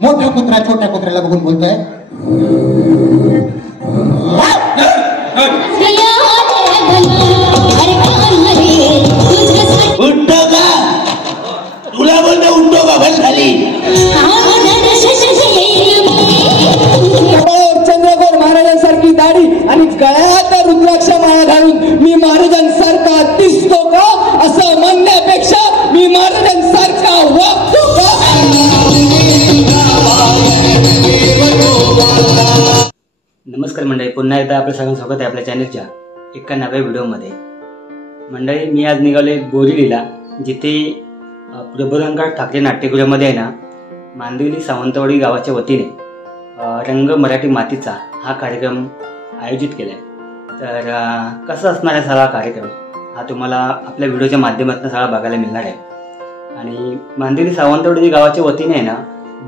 मोठा कुत्रा छोट्या कुत्र्याला बघून बोलतोय, उठतो का? तुला बोलतो उठतो का? बस खाली. चंद्रगौर महाराजांसारखी दाढी आणि गळ्यात रुद्राक्ष माळा घालून मी महाराजांसारखा दिसतो का असं म्हणण्यापेक्षा मी महाराजांसारखा वागतो का? नमस्कार मंडळी, पुन्हा एकदा आपल्या सगळ्यांचं स्वागत आहे आपल्या चॅनलच्या एका नव्या व्हिडिओमध्ये. मंडळी, मी आज निघाले बोरिवलीला, जिथे प्रबोधनकार ठाकरे नाट्यगृहामध्ये आहे ना, मांदिवली सावंतवाडी गावाच्या वतीने रंग मराठी मातीचा हा कार्यक्रम आयोजित केला आहे. तर कसा असणार आहे सगळा कार्यक्रम हा तुम्हाला आपल्या व्हिडिओच्या माध्यमातून सगळा बघायला मिळणार आहे. आणि मांदिवली सावंतवाडी गावाच्या वतीने आहे ना,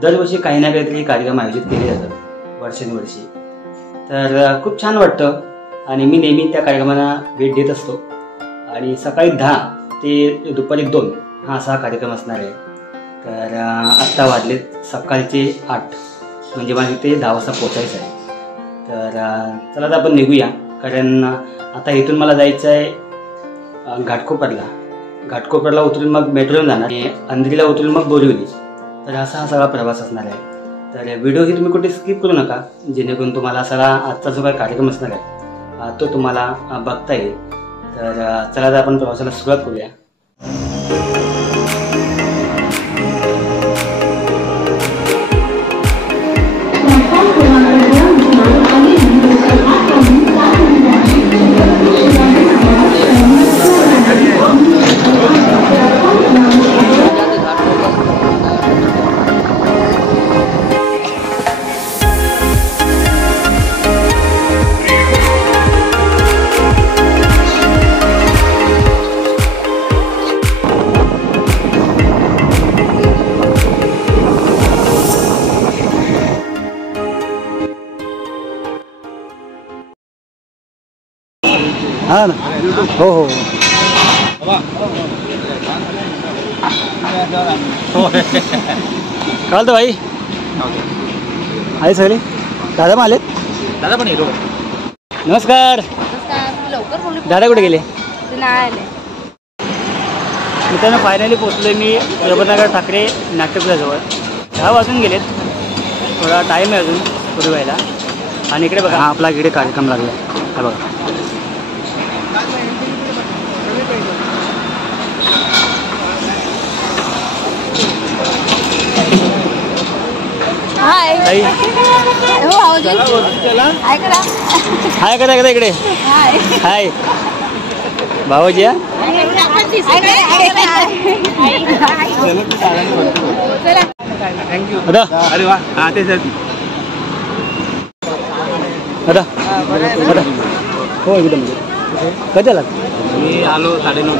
दरवर्षी काही ना काहीतरी कार्यक्रम आयोजित केले जातात वर्षानुवर्षी. तर खूप छान वाटतं आणि मी नेहमी त्या कार्यक्रमांना भेट देत असतो. आणि सकाळी 10 ते दुपारी 2 हा असा कार्यक्रम असणार आहे. तर आत्ता वाजले सकाळचे 8, म्हणजे मला इथे 10 वाजता पोचायचं आहे. तर चला आता आपण निघूया, कारण आता इथून मला जायचं आहे घाटकोपरला उतरून मग मेट्रोने जाणार आणि अंधेरीला उतरून मग बोरिवली. तर असा हा सगळा प्रवास असणार आहे. तर व्हिडिओ ही तुम्ही कुठे स्किप करू नका, जेणेकरून तुम्हाला सगळा आजचा जो काही कार्यक्रम असणार आहे तो तुम्हाला बघता येईल. तर चला आता आपण प्रवासाला सुरुवात करूया. हाँ ना, हो काल तो भाई आहे सगळे. दादा पण आलेत? दादा पण येतो. नमस्कार. दादा कुठे गेले? मित्रांनो, फायनली पोचलोय मी प्रबोधनकार ठाकरे नाट्यगृहाजवळ. 10 वाजून गेलेत, थोडा टाईम आहे अजून सुरू व्हायला. आणि इकडे बघा, हा आपला इकडे कार्यक्रम लागला. हा बघा, हाय करा इकडे. हाय भाऊजी. थँक्यू. अरे वा, हा ते सर. हो एकदम. कधी आला? मी आलो 9:30.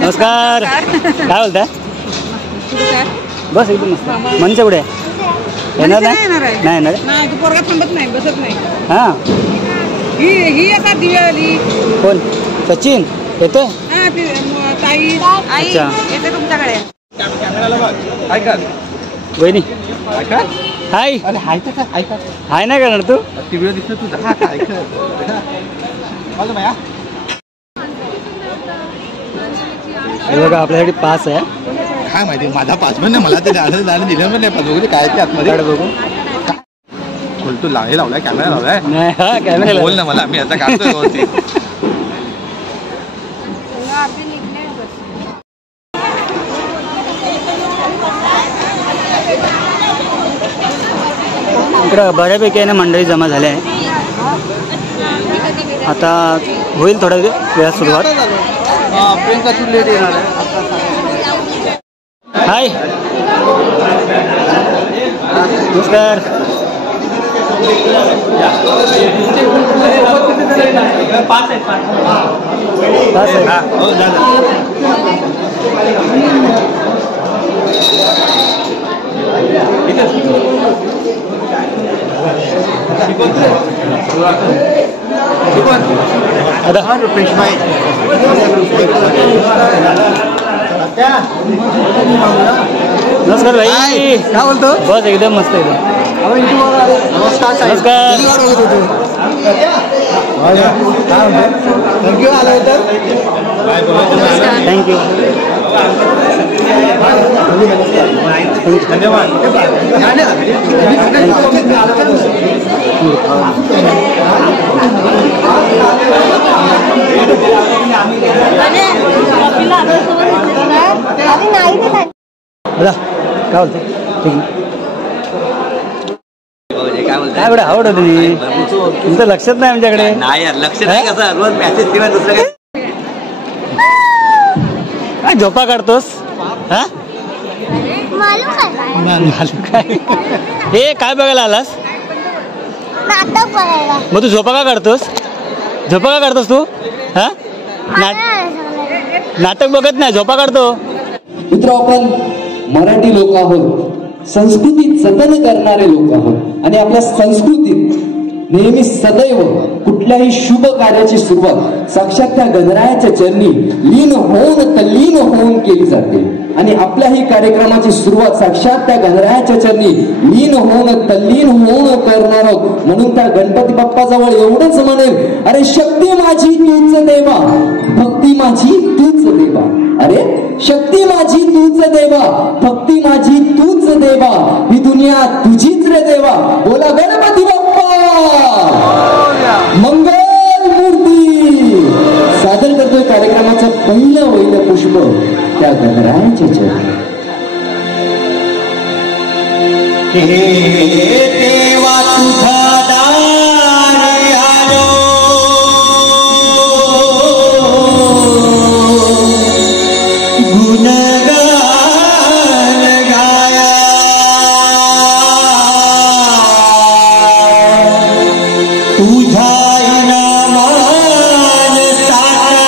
नमस्कार. काय बोलताय? बस एकदम मस्त. मनसे कुठे येणार? नाही येणार. पोरगा थांबत नाही, बसत नाही. हा, ही आता दिव्या आली. कोण? सचिन येते? ताई अच्छा, येते तुमच्याकडे. वहिनी हाय. हाय नाही करणार तू? व्हिडिओ दिसतो तुझा. बघा, आपल्यासाठी पास आहे. काय माहिती, माझा पास पण नाही, मला ते दिलं पण नाही. पास वगैरे काय ते आतमध्ये बघू. बोल, तू हे लावलाय, कॅमेरा लावलाय? नाही, हा कॅमेरा बोल ना मला, मी आता काढतोय. इकडं बऱ्यापैकी आहे ना मंडळी जमा झाले आहे. आता होईल थोड्या वेळात सुरुवात. लेट येणार आहे. हाय, नमस्कार. पास आहे. नमस्कार भाई. हाय, काय बोलतो? बस एकदम मस्त एकदम. नमस्कार साहेब. नमस्कार. किती वाट बघत होतो? थँक्यू आलं तर थँक्यू. काय बोलतो? ठीक आहे. काय एवढं आवडत तुम्ही तुमचं लक्षात नाही आमच्याकडे. नाही यार लक्ष नाही कसं रोज मॅसेज किंवा दुसरं काय काय झोपा काढतोस? हा काय हे काय बघायला आलास? नाटक बघायला. मग तू झोपा का काढतोस? झोपा का काढतोस तू? हा नाटक बघत नाही झोपा काढतो. मित्र, आपण मराठी लोक आहोत, संस्कृती जतन करणारे लोक आहोत आणि आपल्या संस्कृतीत नेहमी सदैव कुठल्याही शुभ कार्याची सुरुवात साक्षात त्या गणरायाच्या चरणी लीन होऊन तल्लीन होऊन केली जाते आणि आपल्याही कार्यक्रमाची सुरुवात साक्षात त्या गणरायाच्या चरणी लीन होऊन तल्लीन होऊन करणार आहोत. म्हणून त्या गणपती बाप्पाजवळ एवढंच म्हणेल, अरे शक्ती माझी तूच देवा, भक्ती माझी तूच देवा. अरे शक्ती माझी तूच देवा, भक्ती माझी तूच देवा, ही दुनिया तुझीच रे देवा. बोला गणपती बाप्पा मंगल मूर्ती. सादर करतोय कार्यक्रमाचं पहिलं वैल पुष्प त्या गणरायाच्या चरणी. देवा तुझा दारी आलो, गुणगान गाया, तुझा इनामान साठा,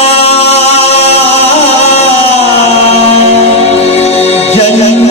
जन्म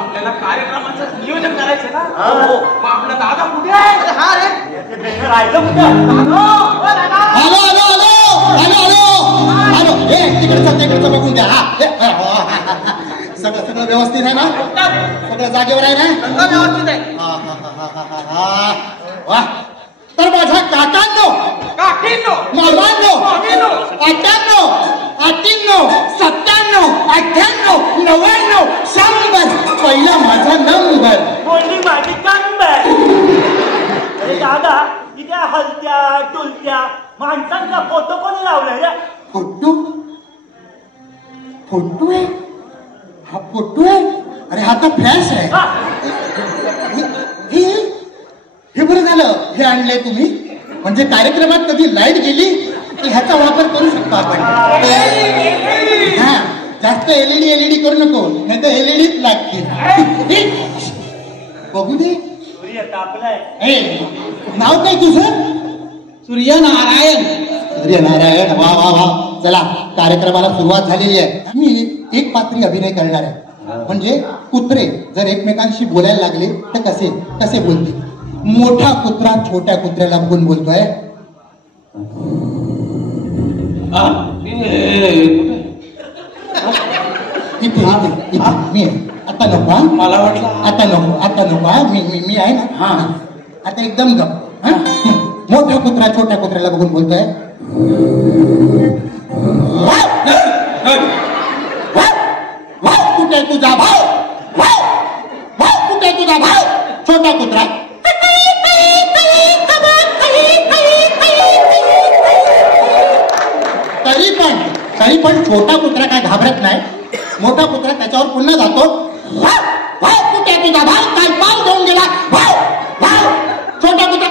आपल्याला कार्यक्रमाचं नियोजन करायचं ना. मग आपला दादा कुठे आहे? हा रे राहिलं कुठे? आलो आलो आलो आलो आलो आलो. तिकडचं बघून द्या. सगळं सगळं व्यवस्थित आहे ना? सगळं जागेवर आहे ना? व्यवस्थित आहे. वा. तर माझ्या काकांनो, काकींनो, मामांनो, मामींनो, आट्यांनो, आटींनो, 97, 98, 99, 100. पहिला माझा नंबर. बोलली माझी नंबर. अरे दादा इथे हलत्या टुलत्या माणसांचा फोटो कोणी लावलाय रे? फोटो फोटो आहे. हा फोटो आहे. अरे हा तर फ्लॅश आहे. हे बरं झालं हे आणले तुम्ही. म्हणजे कार्यक्रमात कधी लाईट गेली तर ह्याचा वापर करू शकतो आपण. हा जास्त एलईडी करू नको, नाही तर एलईडीच लागतील. बघू दे. सूर्य तापलाय. नाव काय तुझं? सूर्यनारायण. सूर्यनारायण. वा वा वा. चला कार्यक्रमाला सुरुवात झालेली आहे. मी एक पात्री अभिनय करणार आहे. म्हणजे कुत्रे जर एकमेकांशी बोलायला लागले तर कसे कसे बोलतील. मोठा कुत्रा छोट्या कुत्र्याला बघून बोलतोय, इथे इथे इथे मी आहे. आता नको हा, मला वाटलं आता नको हा, मी आहे ना. हा आता एकदम गप. मोठा कुत्रा छोट्या कुत्र्याला बघून बोलतोय, कुठे तुझा भाव, कुठे तुझा भाव. छोटा कुत्रा तरी पण छोटा कुत्रा काय घाबरत नाही. मोठा कुत्रा त्याच्यावर पुन्हा जातो, कुठे तुझा भाव, काय पाव घेऊन गेला. छोटा कुत्रा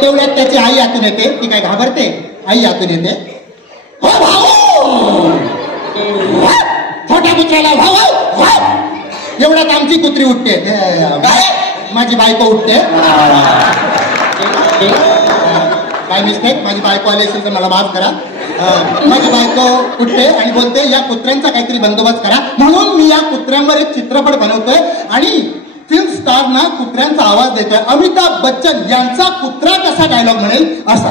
तेवढ्यात त्याची आई आतून येते. ती काय घाबरते, आई आतून येते, हो भाऊ. छोट्या कुत्र्याला भाऊ. एवढ्यात आमची कुत्री उठते, माझी बायको उठते. काय मिस्टेक, माझी बायको आली असेल तर मला माफ करा. माझी बायको उठते आणि बोलते या कुत्र्यांचा काहीतरी बंदोबस्त करा. म्हणून मी या कुत्र्यांवर एक चित्रपट बनवतोय आणि फिल्म स्टारना कुत्र्यांचा आवाज देतोय. अमिताभ बच्चन यांचा कुत्रा कसा डायलॉग म्हणेल असा.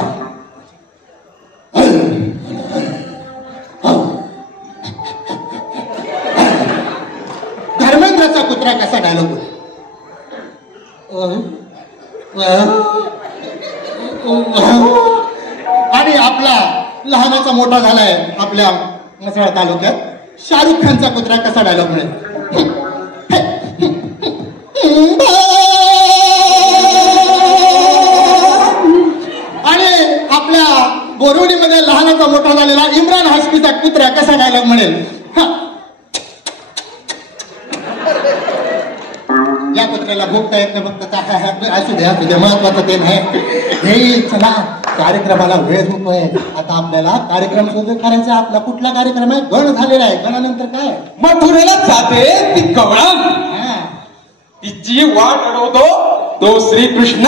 धर्मेंद्रचा कुत्रा कसा डायलॉग म्हणेल. आणि आपला लहानाचा मोठा झालाय आपल्या म्हसळा तालुक्यात, शाहरुख खानचा कुत्रा कसा डायलॉग म्हणेल. आणि आपल्या बोरिवलीमध्ये लहानाचा मोठा झालेला इम्रान हाशमीचा कुत्रा कसा डायलॉग म्हणेल. या कुत्र्याला भोगता येत नाही, फक्त असू दे महत्वाचं ते नाही. हे चला कार्यक्रमाला वेळ होतोय. आता आपल्याला कार्यक्रम सुरू करायचा. आपला कुठला कार्यक्रम आहे, गण झालेला आहे. गणानंतर काय मथुरेला जाते ती गवळण, तिची वाट अडवतो तो श्रीकृष्ण.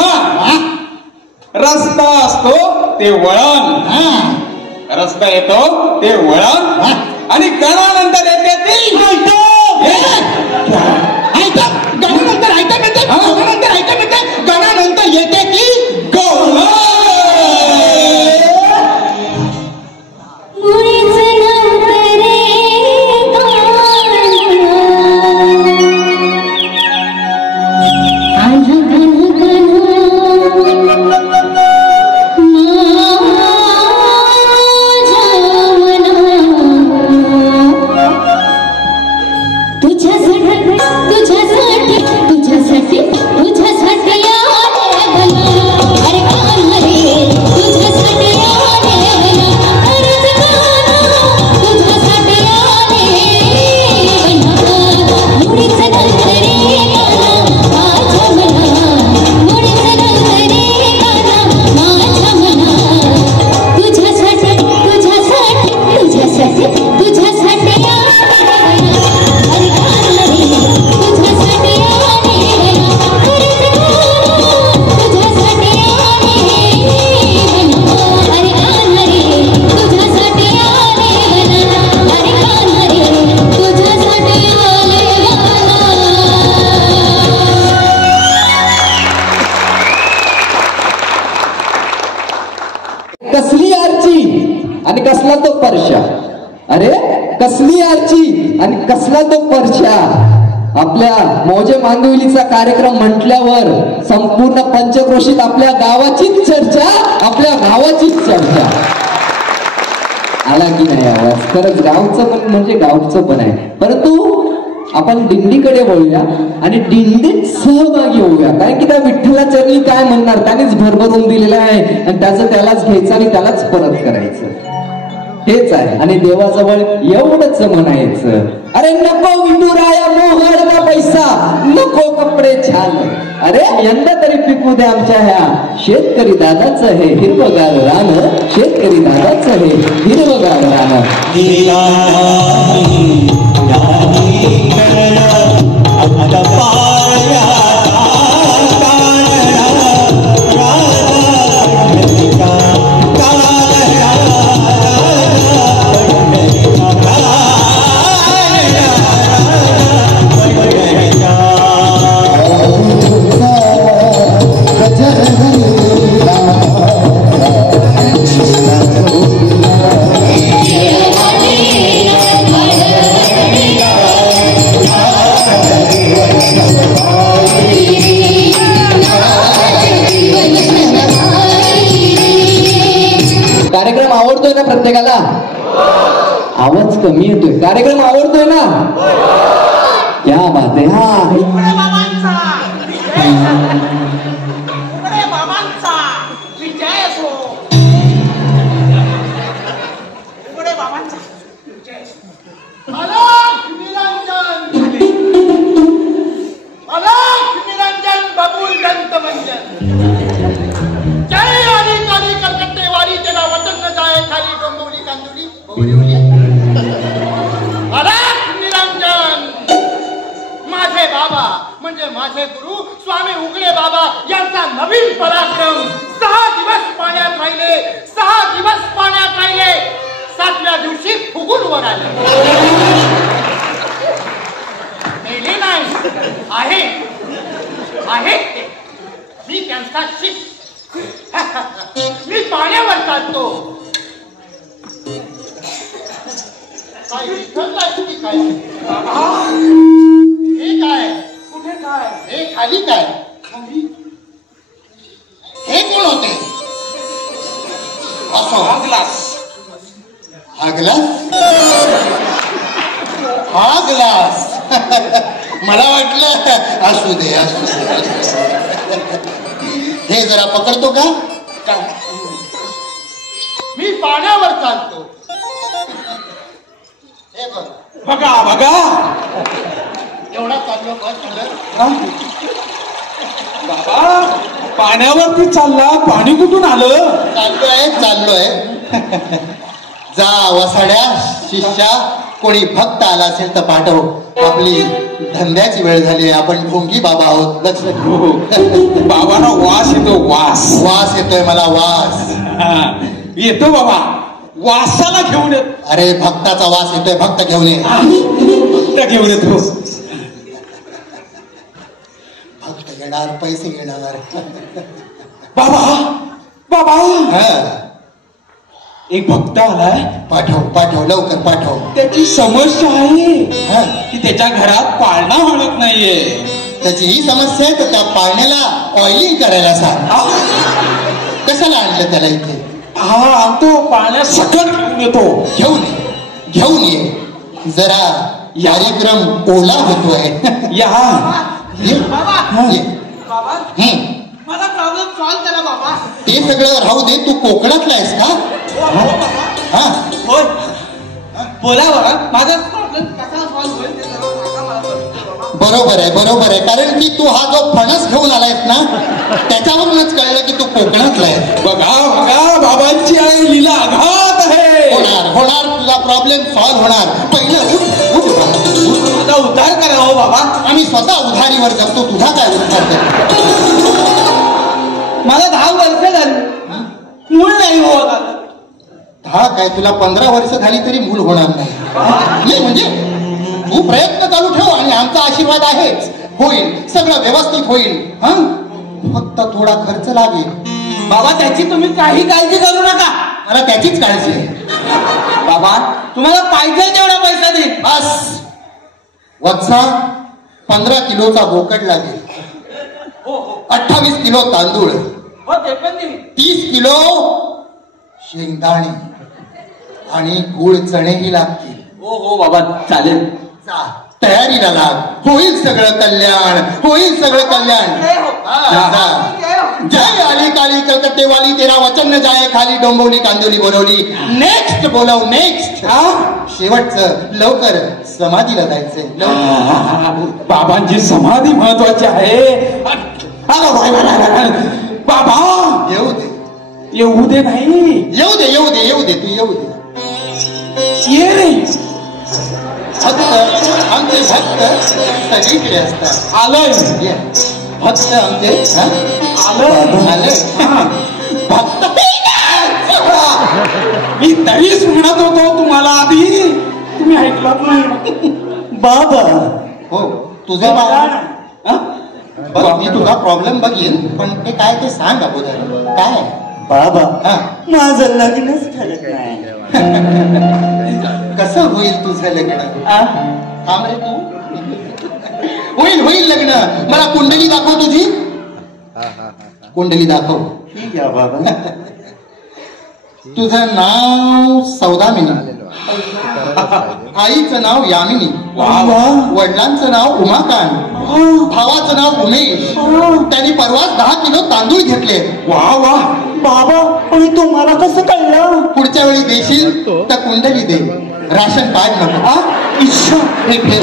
रस्ता असतो ते वळण, रस्ता येतो ते वळण, आणि गणानंतर येते ती गणानंतर येते की गवळण. कसली आरची आणि कसला तो परशा. अरे कसली आरची आणि कसला तो परशा. आपल्या मौजे मांदिवलीचा कार्यक्रम म्हटल्यावर संपूर्ण पंचक्रोशीत आपल्या गावाचीच चर्चा, आपल्या गावाचीच चर्चा. आला की नाही आवाज. खरंच गावचं पण म्हणजे गावचं पण आहे. परंतु आपण दिंडीकडे वळूया आणि दिंडीत सहभागी होऊया. कारण की त्या विठ्ठलाचरणी काय म्हणणार, त्यानेच भरभरून दिलेलं आहे आणि त्याचं त्यालाच घ्यायचं आणि त्यालाच परत करायचं, हेच आहे. आणि देवाजवळ एवढंच म्हणायचं, अरे नको विठुराया मोहर का पैसा, नको कपडे छान, अरे यंदा तरी पिकू दे आमच्या ह्या शेतकरी दादाचं हे हिरवगार रान, शेतकरी दादाचं हे हिरवगार रान. आता पाया कार्यक्रम आवडतोय ना प्रत्येकाला? आवाज कमी येतोय. कार्यक्रम आवडतोय ना? क्या बात आहे. निरंजन बबूल दंत मंजन जय आली काली कलकत्ते वाली तेरा वचन न जाए खाली डोंबिवली कांदुली बोरिवली. निरंजन माझे बाबा म्हणजे माझे गुरु स्वामी उगले बाबा यांचा नवीन पराक्रम. 6 दिवस पाण्यात राहिले, 6 दिवस पाण्यात राहिले, 7व्या दिवशी फुगून वर आले. मेले नाही, आहे मी त्यांचा शिष्य. मी पाण्यावर चालतो. काय विसरलाय की काय? हे काय? कुठे काय? हे खाली काय? हे कोण होते? असो हा ग्लास. हा ग्लास? हा ग्लास मला वाटलं असू दे. हे जरा पकडतो का? मी पाण्यावर चालतो. हे बघा बघा एवढा चाललो बस झालं. बाबा पाण्यावरती चालला, पाणी कुठून आलं? चाललोय. जा वसाड्या शिष्या, कोणी भक्त आला असेल तर पाठव. आपली धंद्याची वेळ झाली. आपण ढोंगी बाबा आहोत. लक्ष ठेवू. बाबांना वास येतो. वास येतोय मला. वास येतो बाबा. वासाला घेऊन येत. अरे भक्ताचा वास येतोय. भक्त घेऊन ये. भक्त घेऊन येतो. भक्त घेणार, पैसे घेणार. बाबा एक भक्त आलाय. पाठव लवकर पाठव. त्याची समस्या आहे की त्याच्या घरात पाळणा म्हणत नाहीये. त्याची ही समस्या आहे तर त्या पाळण्याला ऑइलिंग करायला सांग. कशाला आणलं त्याला इथे? तो पाळण्या सकट घेऊन येतो. घेऊन ये. जरा कार्यक्रम ओला होतोय. मला प्रॉब्लेम सॉल्व्ह करा बाबा. ते सगळं राहू दे. तू कोकणातला आहेस का? बोला बाबा. माझा प्रॉब्लेम कसा सॉल्व्ह होईल ते सर्व सांगा मला. बरोबर आहे. कारण की तू हा जो फणस घेऊन आलायस ना, त्याच्यावरूनच कळलं की तू कोकणातला आहे. बघा बाबांची आहे लीला आघात आहे. होणार तुझा प्रॉब्लेम सॉल्व्ह होणार. पहिलं माझा उद्धार करा हो बाबा. आम्ही स्वतः उधारीवर जगतो. तुझा काय उद्धार करतो? मला 10 वर्ष झाली, मूळ नाही हो. 10 काय? तुला 15 वर्ष झाली तरी मूल होणार नाही. म्हणजे तू प्रयत्न चालू ठेव आणि आमचा आशीर्वाद आहेच. होईल, सगळं व्यवस्थित होईल. फक्त थोडा खर्च लागेल. बाबा त्याची तुम्ही काही काळजी करू नका. मला त्याचीच काळजी आहे. बाबा तुम्हाला पाहिजे तेवढा पैसा देईल. बस वत्सा 15 किलोचा बोकड लागेल. 28 किलो तांदूळ, 30 किलो शेंगदाणे आणि गुळ चणेही लागतील. हो बाबा चालेल. तयारीला लाग. होईल सगळं कल्याण. जय आली काली कलकत्ते वाली तेरा वचन न जाए खाली डोंबिवली कांदिवली बोरवली. नेक्स्ट बोलव. नेक्स्ट शेवटचं. लवकर समाधीला जायचंय. बाबांची समाधी महत्वाची आहे. बाबा येऊ दे नाही. येऊ दे तू येऊ दे. ये रे. आमचे भक्त सगळीकडे असतात. आलोय भक्त आमचे आलोय. भक्त मी तरीच म्हणत होतो तुम्हाला आधी, तुम्ही ऐकलात नाही. बाबा हो तुझे बाबा. मी तुझा प्रॉब्लेम बघीन, पण ते काय ते सांग अगोदर. काय बाबा माझं लग्नच ठरत नाही. कसं होईल तुझं लग्न? थांब रे तू. होईल लग्न. मला कुंडली दाखव तुझी. कुंडली दाखव. ठीक आहे बाबा. तुझं नाव सौदामिनी, आईचं नाव यामिनी, वडिलांचं नाव उमाकांत, भावाचं नाव उमेश. त्यांनी परवाच 10 किलो तांदूळ घेतले. वा वा बाबा, आणि तुम्हाला कसं कळलं? पुढच्या वेळी देशील तर कुंडली दे, राशन कार्ड नको. हे फेर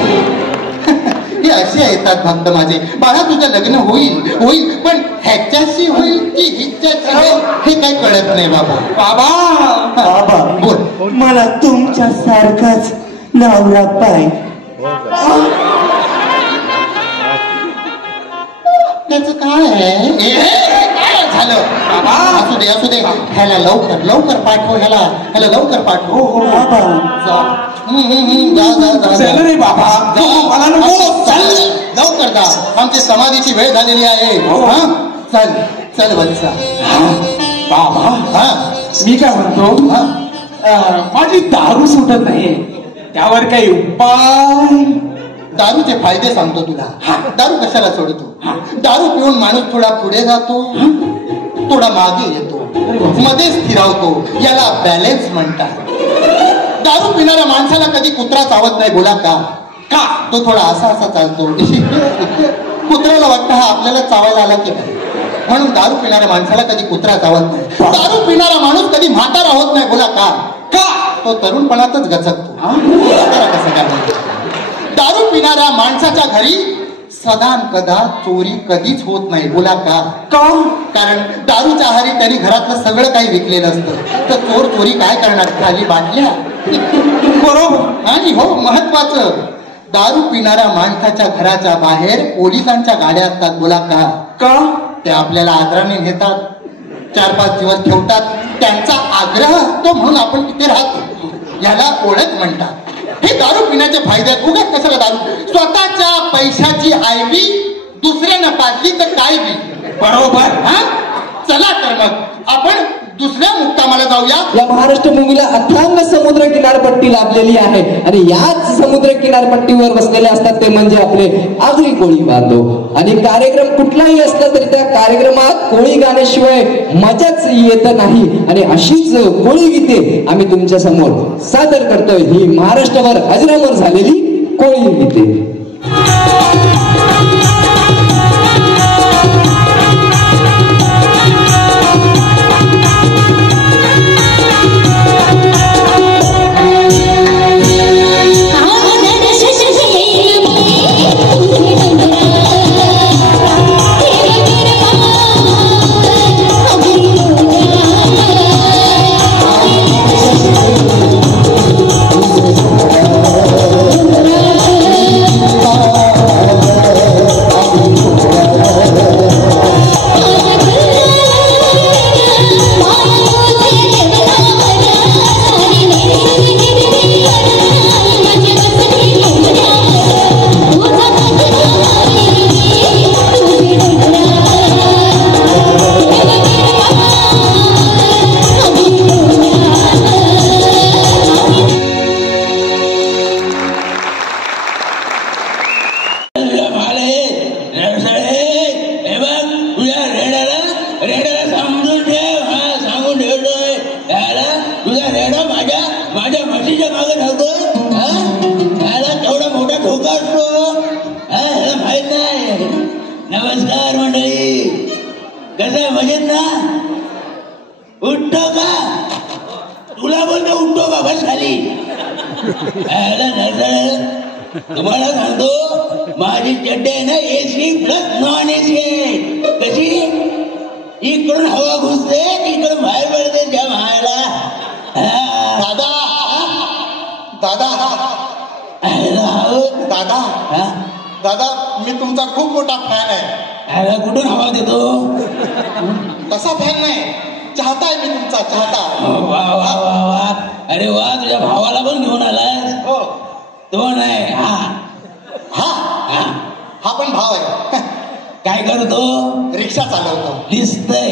हे असे येतात भक्त माझे. बाळा तुझं लग्न होईल होईल, पण ह्याच्याशी होईल की हिच्याशी होईल हे काही कळत नाही बाबा. बाबा बाबा बोल. मला तुमच्या सारखाच नवरा पाहिजे. त्याचं काय आहे? काय झालं बाबा? असू दे असू दे, ह्याला लवकर लवकर पाठव, ह्याला लवकर पाठव. हो हो बाबा जा. चल रे बाबा, मला नको. चल लवकर जा, आमची समाधीची वेळ झालेली आहे. हा चल चल वत्सा. बाबा हा मी काय म्हणतो, माझी दारू सुटत नाही, त्यावर काही उपाय? दारूचे फायदे सांगतो तुला. दारू कशाला सोडतो? दारू पिऊन माणूस थोडा पुढे जातो, थोडा मागे येतो, मध्ये स्थिरावतो. याला बॅलेन्स म्हणतात. दारू पिणाऱ्या माणसाला कधी कुत्रा चावत नाही. बोला का? का? तो थोडा असा असा चालतो. कुत्र्याला वाटतं हा आपल्याला चावायला आला की नाही, म्हणून दारू पिणाऱ्या माणसाला कधी कुत्रा चावत नाही. दारू पिणारा माणूस कधी म्हातारा होत नाही. बोला का? का? तो तरुणपणातच गचकतो. कसं काय? दारू पिणाऱ्या माणसाच्या घरी सदान कदा चोरी कधीच होत नाही. बोला का? कारण दारूच्या आहारी त्यांनी घरातलं सगळं काही विकलेलं असतं. तर चोर चोरी काय करणार? खाली बाटल्या. बरोबर. आणि हो महत्वाचं, दारू पिणाऱ्या माणसाच्या घराच्या बाहेर पोलिसांच्या गाड्या असतात. बोला का? ते आपल्याला आदराने नेतात, 4-5 दिवस ठेवतात. त्यांचा आग्रह असतो म्हणून आपण तिथे राहतो. याला ओळख म्हणतात. हे दारू पिण्याचे फायदे आहेत. उगाच कशाला दारू? स्वतःच्या पैशाची आयबी दुसऱ्यानं पाजली तर काय बी. बरोबर. हा चला तर मग आपण दुसऱ्या मुक्कामाला जाऊया. या महाराष्ट्र भूमीला अथांग समुद्र किनारपट्टी लाभलेली आहे आणि याच समुद्र किनारपट्टीवर बसलेले असतात ते म्हणजे आपले आगरी कोळी बांधव. आणि कार्यक्रम कुठलाही असला तरी त्या कार्यक्रमात कोळी गाण्याशिवाय मजाच येत नाही. आणि अशीच कोळी गीते आम्ही तुमच्या समोर सादर करतोय. ही महाराष्ट्रावर अजरामर झालेली कोळी गीते. नमस्कार मंडळी, कसं मजेत ना? उठतो का? तुला बोलतो उठतो का? बस खाली. तुम्हाला सांगतो माझी चड्डी आहे ना AC प्लस नॉन AC आहे. कशी? इकडून हवा घुसते इकडून बाहेर पडते. त्या भायला दादा दादा दादा दादा मी तुमचा खूप मोठा फॅन आहे. कुठून हवा देतो? तसा फॅन नाही, चाहता आहे मी तुमचा, चाहता. वा वा वा वा. अरे वा, तुझ्या भावाला पण घेऊन आलास? हो. तो नाही, हा हा हा पण भाव आहे. काय करतो? रिक्षा चालवतो. दिसतंय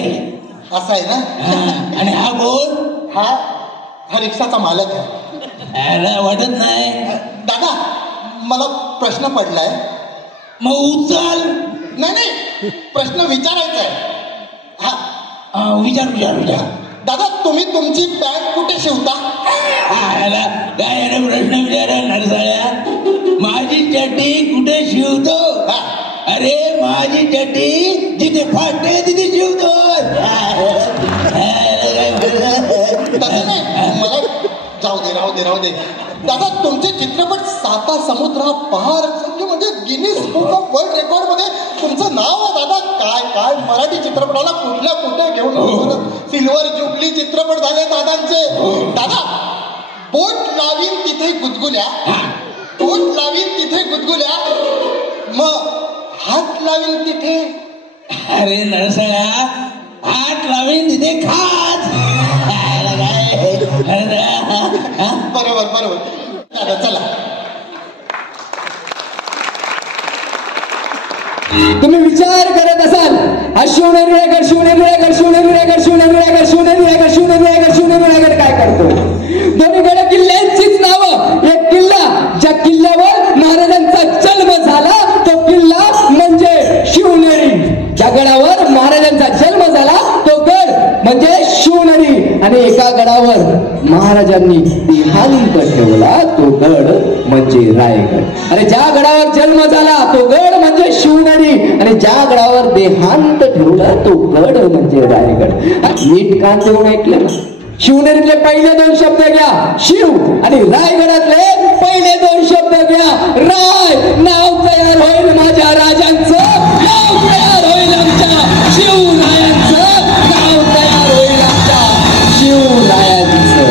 असं आहे ना. आणि हा कोण? हा रिक्षाचा मालक आहे. वाटत नाही. दादा मला प्रश्न पडलाय. मग उचल. नाही नाही, प्रश्न विचारायचा आहे. विचार विचार विचार. दादा तुम्ही तुमची पॅन्ट कुठे शिवता? काय प्रश्न विचारा नरसाळ्या. माझी चड्डी कुठे शिवतो? अरे माझी चड्डी जिथे फाटते तिथे शिवतो. मला राहू दे दादा. तुमचे चित्रपट 7 समुद्र पार म्हणजे Guinness book of world record मध्ये तुमचं नाव आहे दादा. काय मराठी चित्रपटाला कुठे घेऊन सिल्वर जुबली चित्रपट झाले दादांचे. दादा बोट लावीन तिथे गुदगुल्या, मग हात लावीन तिथे. अरे नरसाळ्या हात लावीन तिथे खात. बरोबर दादा चला. तुम्ही विचार करत असाल हा शिवनेरी रायगड काय करतो? दोन्हीकडे किल्ल्यांचीच नावं. एक किल्ला ज्या किल्ल्यावर महाराजांचा जन्म झाला तो किल्ला म्हणजे शिवनेरी. ज्या गडावर महाराजांचा जन्म झाला तो गड म्हणजे शिवनेरी. आणि एका गडावर महाराजांनी देहांत ठेवला तो गड म्हणजे रायगड. आणि ज्या गडावर जन्म झाला तो गड म्हणजे शिवनेरी. आणि ज्या गडावर देहांत ठेवला तो गड म्हणजे रायगड. नीट कान देऊन ऐकलं ना. शिवनेरीतले पहिले 2 शब्द घ्या शिव, आणि रायगडातले पहिले 2 शब्द घ्या राय. नाव तयार होईल माझ्या राजांचं, नाव तयार होईल आमच्या शिवरायांचं, नाव तयार होईल आमच्या शिवरायांचं.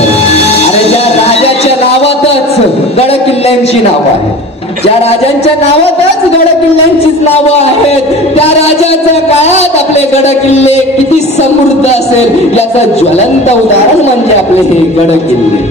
अरे ज्या राजाच्या नावातच गड किल्ल्यांची नावं आहेत, ज्या राजांच्या नावातच गड किल्ल्यांचीच नावं आहेत, त्या राजाच्या काळात आपले गड किल्ले किती समृद्ध असेल याचं ज्वलंत उदाहरण म्हणजे आपले हे गड किल्ले.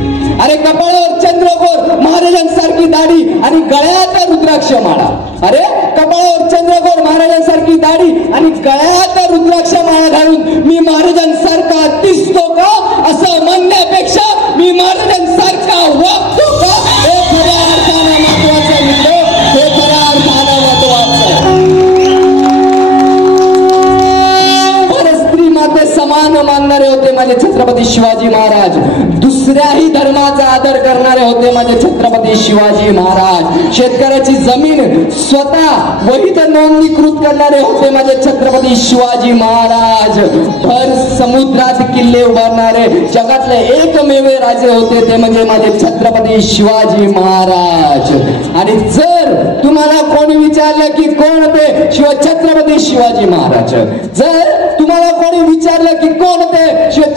अरे कपाळावर चंद्रकोर महाराजांसारखी दाढी आणि गळ्यात रुद्राक्ष माळा. अरे कपाळावर चंद्रकोर महाराजांसारखी दाढी आणि गळ्यात रुद्राक्ष माळा घालून मी महाराजांसारखा दिसतो का असं म्हणण्यापेक्षा मी महाराजांसारखा वागतो का हे खऱ्या अर्थानं महत्वाचं मिळतो. हे खऱ्या अर्थानं महत्वाचं. परस्त्री माते समान मानणारे होते माझे छत्रपती शिवाजी महाराज. दुसऱ्याही धर्माचा आदर करणारे होते माझे छत्रपती शिवाजी महाराज. शेतकऱ्याची जमीन स्वतः वहीत नोंदणीकृत करणारे होते माझे छत्रपती शिवाजी महाराज. भर समुद्रात किल्ले उभारणारे जगातले एकमेव राजे होते ते म्हणजे माझे छत्रपती शिवाजी महाराज. आणि जर तुम्हाला कोणी विचारलं की कोण ते छत्रपती शिवाजी महाराज, जर तुम्हाला कोणी विचारलं की कोण ते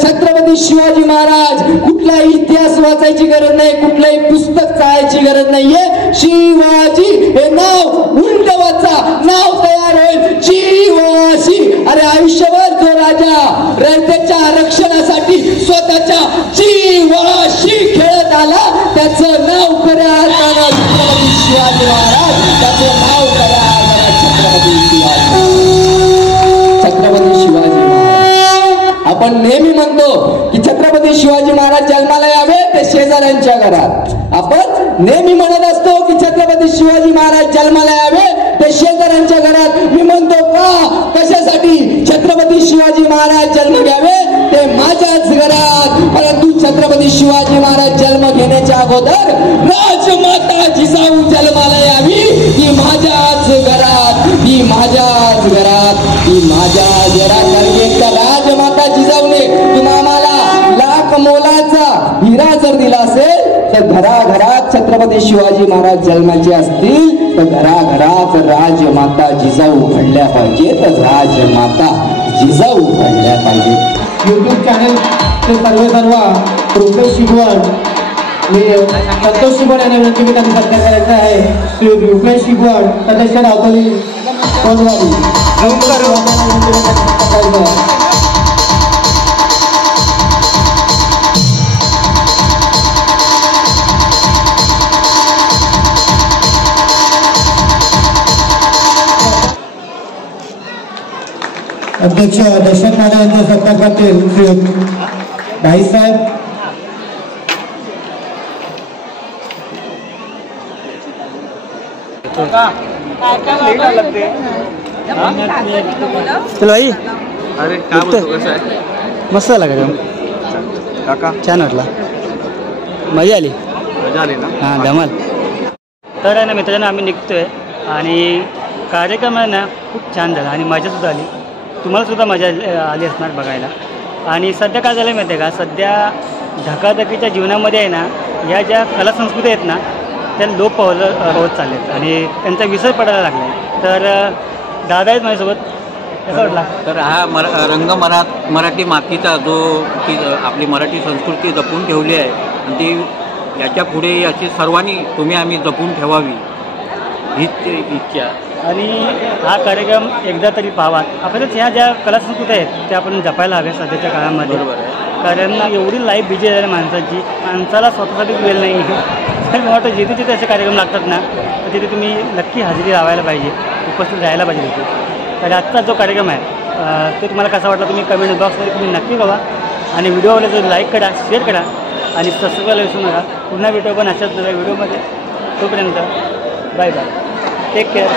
छत्रपती शिवाजी महाराज, कुठलाही इतिहास वाचायची गरज नाही, कुठलंही पुस्तक चाळायची गरज नाहीये. शिवाजी हे नाव उलट वाचा, नाव तयार होईल शिवाजी. अरे आयुष्यभर जो राजा रयतेच्या आरक्षणासाठी स्वतःच्या जीवाशी खेळत आला त्याचं नाव खऱ्या अर्थानं छत्रपती शिवाजी महाराज. त्याचं नाव खऱ्या अर्थानं छत्रपती शिवाजी महाराज. आपण नेहमी म्हणतो की छत्रपती शिवाजी महाराज जन्माला यावे ते शेजाऱ्यांच्या घरात. आपण नेहमी म्हणत असतो की छत्रपती शिवाजी महाराज जन्माला यावे ते शेजाऱ्यांच्या घरात. मी म्हणतो का कशासाठी छत्रपती शिवाजी महाराज जन्म घ्यावे ते माझ्याच घरात. परंतु छत्रपती शिवाजी महाराज जन्म घेण्याच्या अगोदर राजमाता जिजाऊ जन्माला यावी ही माझ्याच घरात, ही माझ्याच घरात, ही माझ्याच घरात. कारण एकदा राजमाता जिजाऊने तुम्हाला लाख मोलाचा हिरा जर दिला असेल तर घराघरात छत्रपती शिवाजी महाराज जन्माचे असतील तर घराघरात राजमाता जिजाऊ घडल्या पाहिजेत, राजमाता जिजाऊ घडल्या पाहिजेत. यूट्यूब चॅनल सर्व रुपेश शिगवण, मी संतोष शिगवण यांना विनंती मी त्यांनी सत्कार करायचं आहे. श्री रुपेश शिगवण सदस्य रावतली कोणवाडी. अध्यक्ष दशरथ नाना यांचा सत्कार करतील श्री भाईसाहेब. चलो भाई. अरे काय बोलतो कसं आहे? मस्त झाला का? काका छान वाटला, मजा आली. मजा आली ना. हां धमाल. तर आहे ना मित्रांनो, आम्ही निघतोय आणि कार्यक्रम आहे ना खूप छान झाला आणि मजासुद्धा आली. तुम्हालासुद्धा मजा आली असणार बघायला. आणि सध्या काय झालं माहिती आहे का, सध्या धकाधकीच्या जीवनामध्ये आहे ना, या ज्या कला संस्कृती आहेत ना त्या लोप होत चाललेत आणि त्यांचा विसर पडायला लागला आहे. तर दादा आहेत माझ्यासोबत, कसं वाटला? तर हा रंग मराठी मातीचा जो की आपली मराठी संस्कृती जपून ठेवली आहे आणि ती याच्या पुढे अशी सर्वांनी तुम्ही आम्ही जपून ठेवावी हीच इच्छा. आणि हा कार्यक्रम एकदा तरी पाहावा. आपल्याच ह्या ज्या कला संस्कृती आहेत त्या आपण जपायला हव्या सध्याच्या काळामध्ये. बरोबर आहे. कारण एवढी लाईफ बिझी आहे माणसाची, माणसाला स्वतःसाठी वेळ नाही. तर मला वाटतं जिथे जिथे असे कार्यक्रम लागतात ना तर तिथे तुम्ही नक्की हजेरी लावायला पाहिजे, उपस्थित राहायला पाहिजे तिथे. तर आजचा जो कार्यक्रम आहे तो तुम्हाला कसा वाटला तुम्ही कमेंट बॉक्समध्ये तुम्ही नक्की कळवा. आणि व्हिडिओला जो लाईक करा, शेअर करा आणि सबस्क्राईब करायला विसरू नका. पुन्हा व्हिडिओ पण अशाच नव्या व्हिडिओमध्ये. तोपर्यंत बाय बाय, टेक केअर.